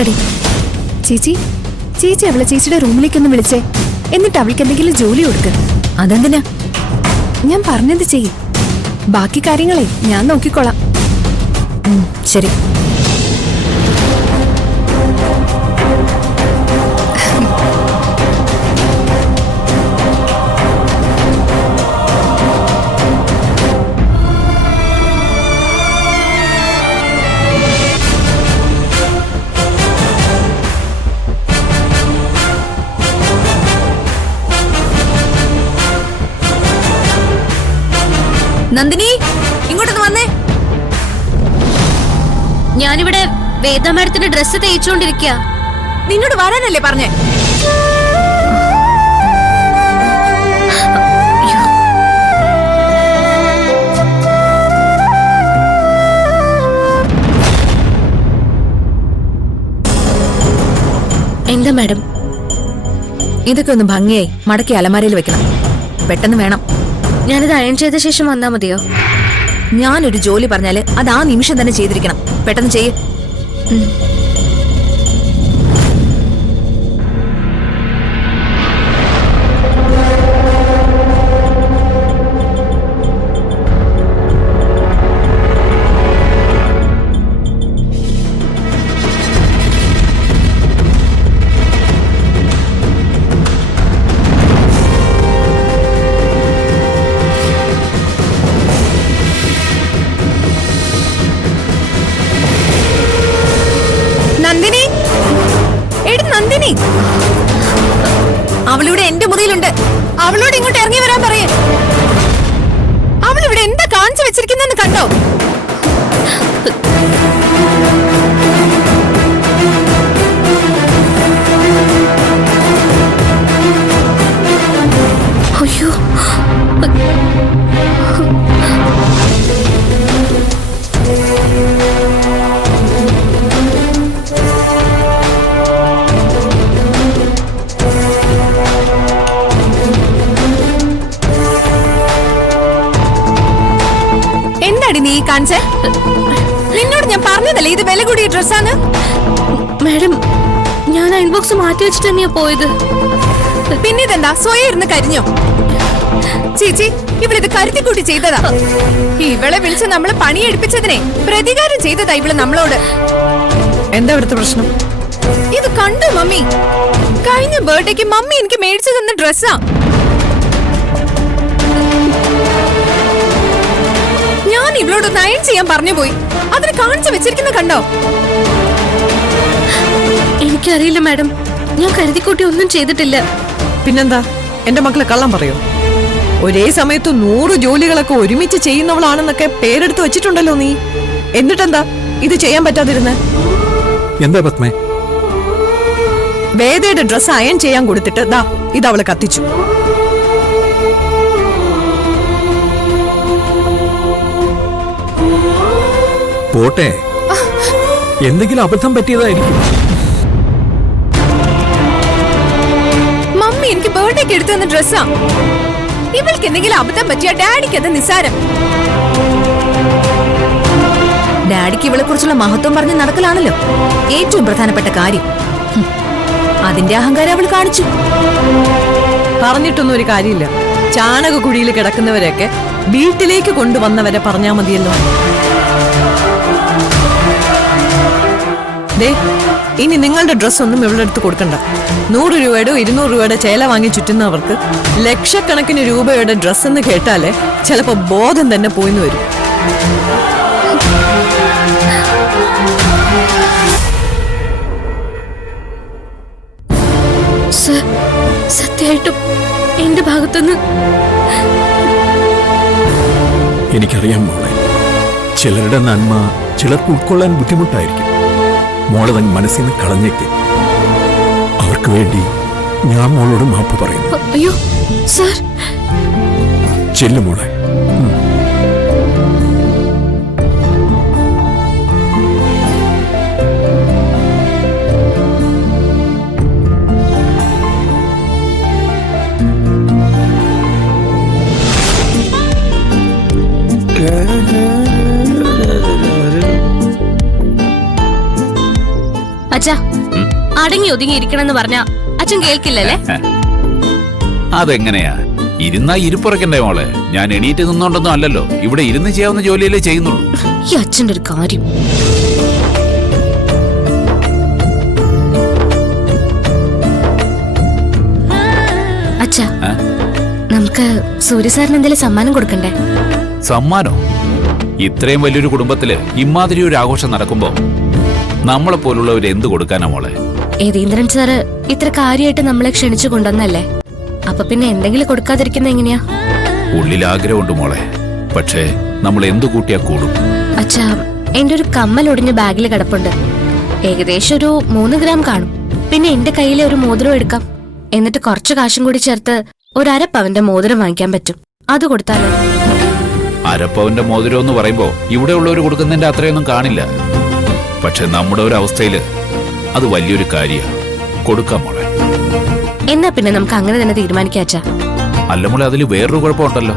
എന്താടി? ചേച്ചി ചേച്ചി അവളെ ചേച്ചിയുടെ റൂമിലേക്കൊന്ന് വിളിച്ചേ. എന്നിട്ട് അവൾക്ക് എന്തെങ്കിലും ജോലി കൊടുക്ക്. അതെന്തിനാ? ഞാൻ പറഞ്ഞത് ചെയ്യ്. ബാക്കി കാര്യങ്ങളെ ഞാൻ നോക്കിക്കോളാം. ശരി. നന്ദിനി, ഇങ്ങോട്ടൊന്ന് വന്നേ. ഞാനിവിടെ വേദ മാഡത്തിന്റെ ഡ്രസ്സ് തേച്ചുകൊണ്ടിരിക്കുക. നിന്നോട് വരാനല്ലേ പറഞ്ഞേ? എന്താ മാഡം? ഇതൊക്കെ ഒന്ന് ഭംഗിയായി മടക്കി അലമാരയിൽ വെക്കണം. പെട്ടെന്ന് വേണം. ഞാനിത് അയൺ ചെയ്ത ശേഷം വന്നാ മതിയോ? ഞാനൊരു ജോലി പറഞ്ഞാല് അത് ആ നിമിഷം തന്നെ ചെയ്തിരിക്കണം. പെട്ടെന്ന് ചെയ്യ്. നന്ദിനി, എടി നന്ദിനി, അവളിവിടെ എന്റെ മുറിയിലുണ്ട്. അവളോട് ഇങ്ങോട്ട് ഇറങ്ങി വരാൻ പറയേ. അവളിവിടെ എന്താ കാണിച്ചു വെച്ചിരിക്കുന്നെന്ന് കണ്ടോ? അയ്യോ, എന്താടി നീ കാണിച്ചേ? നിന്നോട് ഞാൻ പറഞ്ഞതല്ലേ ഇത് വില കൂടിയ ഡ്രസ്സാണ്. മാഡം, ഞാൻ അയൺ ബോക്സ് മാറ്റി വെച്ചിട്ട് തന്നെയാ പോയത്. പിന്നെ ഇതെന്താ സ്വയം ഇരുന്ന് കരിഞ്ഞോ? ചേച്ചി, ഇവളിത് കരുത്തിക്കൂട്ടി ചെയ്തതാ. ഇവളെ വിളിച്ച് നമ്മള് പണിയെടുപ്പിച്ചതിനെ പ്രതികാരം ചെയ്തതാ ഇവള് നമ്മളോട്. എന്താ ഇവിടുത്തെ പ്രശ്നം? ഇത് കണ്ടു മമ്മി? കഴിഞ്ഞ ബർത്ത്ഡേക്ക് മമ്മി എനിക്ക് മേടിച്ചു തന്ന ഡ്രസ്സാ. ഞാൻ ഇവളോടൊന്ന് അയൺ ചെയ്യാൻ പറഞ്ഞു പോയി. അതിന് കാണിച്ചു വെച്ചിരിക്കുന്ന കണ്ടോ? എനിക്കറിയില്ല മാഡം, ഞാൻ കരുതിക്കൂട്ടി ഒന്നും ചെയ്തിട്ടില്ല. പിന്നെന്താ, എന്റെ മക്കളെ കള്ളം പറയോ? ഒരേ സമയത്ത് 100 ജോലികളൊക്കെ ഒരുമിച്ച് ചെയ്യുന്നവളാണെന്നൊക്കെ പേരെടുത്ത് വെച്ചിട്ടുണ്ടല്ലോ നീ. എന്നിട്ടെന്താ ഇത് ചെയ്യാൻ പറ്റാതിരുന്നെ? എന്താ പത്മേ? വേദയുടെ ഡ്രസ് അയൺ ചെയ്യാൻ കൊടുത്തിട്ട് ദാ ഇത് അവളെ കത്തിച്ചു. പോട്ടെ, എന്തെങ്കിലും അബദ്ധം പറ്റിയതായിരിക്കും. മമ്മി എനിക്ക് ബർത്ത്ഡേക്ക് എടുത്തു തന്ന ഡ്രസ്സാ. ഇവൾക്ക് എന്തെങ്കിലും അബദ്ധം പറ്റിയ ഡാഡിക്ക് അത് നിസ്സാരം. ഡാഡിക്ക് ഇവളെ കുറിച്ചുള്ള മഹത്വം പറഞ്ഞ് നടക്കലാണല്ലോ ഏറ്റവും പ്രധാനപ്പെട്ട കാര്യം. അതിന്റെ അഹങ്കാരം അവൾ കാണിച്ചു. പറഞ്ഞിട്ടൊന്നും ഒരു കാര്യമില്ല. ചാണകക്കുഴിയിൽ കിടക്കുന്നവരെയൊക്കെ വീട്ടിലേക്ക് കൊണ്ടുവന്നവരെ പറഞ്ഞാ മതിയല്ലോ. ദേ, ഇനി നിങ്ങളുടെ ഡ്രസ് ഒന്നും ഇവിടെ അടുത്ത് കൊടുക്കണ്ട. 100 രൂപയുടെ 200 രൂപയുടെ ചേല വാങ്ങി ചുറ്റുന്നവർക്ക് ലക്ഷക്കണക്കിന് രൂപയുടെ ഡ്രസ് എന്ന് കേട്ടാലേ ചിലപ്പോ ബോധം തന്നെ പോയിന്ന് വരും. സത്യമായിട്ടും എന്റെ ഭാഗത്തുനിന്ന് എനിക്കറിയാം മോളെ, ചിലരുടെ നന്മ ചിലർക്ക് ഉൾക്കൊള്ളാൻ ബുദ്ധിമുട്ടായിരിക്കും. മോളെ തൻ മനസ്സിൽ നിന്ന് കളഞ്ഞേക്ക്. അവർക്ക് വേണ്ടി ഞാൻ മോളോട് മാപ്പ് പറയുന്നു. അയ്യോ സർ, ചെല്ലു മോളെ. അച്ഛാ അടങ്ങി ഒതുങ്ങി ഇരിക്കണമെന്ന് പറഞ്ഞ അച്ഛൻ കേൾക്കില്ലല്ലേ? അതെങ്ങനെയാ? ഇരുന്നാ ഇരിപ്പുറക്കണ്ടേ മോളെ? ഞാൻ എണീറ്റ് നിന്നോണ്ടൊന്നും അല്ലല്ലോ, ഇവിടെ ഇരുന്ന് ചെയ്യാവുന്ന ജോലിയല്ലേ ചെയ്യുന്നുള്ളൂ. ഈ അച്ഛന്റെ ഒരു കാര്യം. അച്ഛാ നമുക്ക് സൂര്യസാറിന് എന്തെങ്കിലും സമ്മാനം കൊടുക്കണ്ടേ? സമ്മാനോ? ഇത്രയും വലിയൊരു കുടുംബത്തില് ഇമാതിരി ഒരു ആഘോഷം നടക്കുമ്പോ നമ്മളെ പോലുള്ളവര് എന്ത് കൊടുക്കാനാ മോളെ? യതീന്ദ്രൻ സാറ് ഇത്ര കാര്യമായിട്ട് നമ്മളെ ക്ഷണിച്ചു കൊണ്ടുവന്നല്ലേ, അപ്പൊ പിന്നെ എന്തെങ്കിലും കൊടുക്കാതിരിക്കുന്ന എങ്ങനെയാ? ഉള്ളിൽ ആഗ്രഹമുണ്ട് മോളെ, പക്ഷേ നമ്മൾ എന്തു കൂട്ടിയാ കൂടും? അച്ഛാ എന്റെ ഒരു കമ്മൽ ഒടിഞ്ഞ ബാഗിൽ കിടപ്പുണ്ട്. ഏകദേശം ഒരു 3 ഗ്രാം കാണും. പിന്നെ എന്റെ കയ്യിലെ ഒരു മോതിരം എടുക്കാം. എന്നിട്ട് കുറച്ച് കാശും കൂടി ചേർത്ത് ഒരു അരപ്പവന്റെ മോതിരം വാങ്ങിക്കാൻ പറ്റും. അത് കൊടുത്താലോ? അരപ്പവന്റെ മോതിരം എന്ന് പറയുമ്പോ ഇവിടെ ഉള്ളവര് കൊടുക്കുന്നതിന്റെ അത്രയൊന്നും കാണില്ല. പക്ഷെ നമ്മുടെ ഒരു അവസ്ഥയില് അത് വലിയൊരു കാര്യ. കൊടുക്കാം മോളെ. എന്നാ പിന്നെ നമുക്ക് അങ്ങനെ തന്നെ തീരുമാനിക്കാം അച്ഛാ. അല്ല മോളെ, അതിൽ വേറൊരു കുഴപ്പമുണ്ടല്ലോ.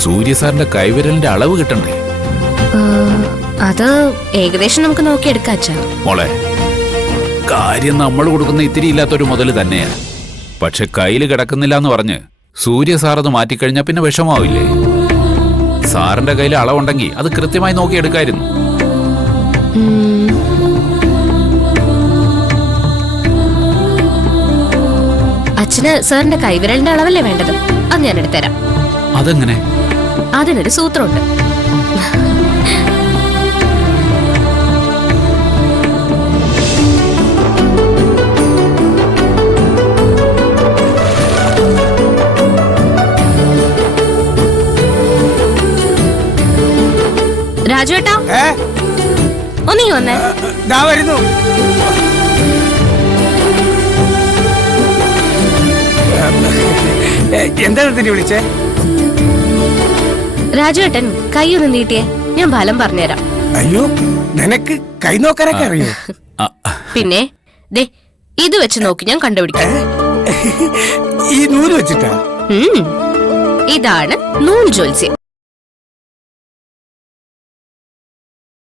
സൂര്യസാറിന്റെ കൈവിരലിന്റെ അളവ് കിട്ടണ്ടേ? അത് ഏകദേശം നമുക്ക് നോക്കിയെടുക്കാം അച്ഛാ. മോളെ, കാര്യം നമ്മൾ കൊടുക്കുന്ന ഇത്തിരി ഇല്ലാത്തൊരു മുതല് തന്നെയാ. പക്ഷെ കയ്യില് കിടക്കുന്നില്ല എന്ന് പറഞ്ഞ് സൂര്യ സാർ അത് മാറ്റിക്കഴിഞ്ഞാ പിന്നെ വിഷമാവില്ലേ? സാറിന്റെ കയ്യിൽ അളവുണ്ടെങ്കിൽ അത് കൃത്യമായി നോക്കിയെടുക്കായിരുന്നു. അച്ഛന് സാറിന്റെ കൈവിരലിന്റെ അളവല്ലേ വേണ്ടത്? അത് ഞാൻ എടുത്തുതരാം. അതെങ്ങനെ? അതിനൊരു സൂത്രമുണ്ട്. രാജുവേട്ടാ, ഒന്നീ വന്നേ. വരുന്നു. എന്താണ് തന്നെ വിളിച്ചേ? രാജുവേട്ടൻ കൈ ഒന്ന് നീട്ടിയേ, ഞാൻ ഫലം പറഞ്ഞുതരാം. അയ്യോ, നിനക്ക് കൈ നോക്കാനൊക്കെ അറിയോ? പിന്നെ ദേ ഇത് വെച്ച് നോക്കി ഞാൻ കണ്ടുപിടിക്കാം. ഈ നൂല് വെച്ചിട്ടാ? ഇതാണ് നൂൽ ജ്യോത്സ്യം.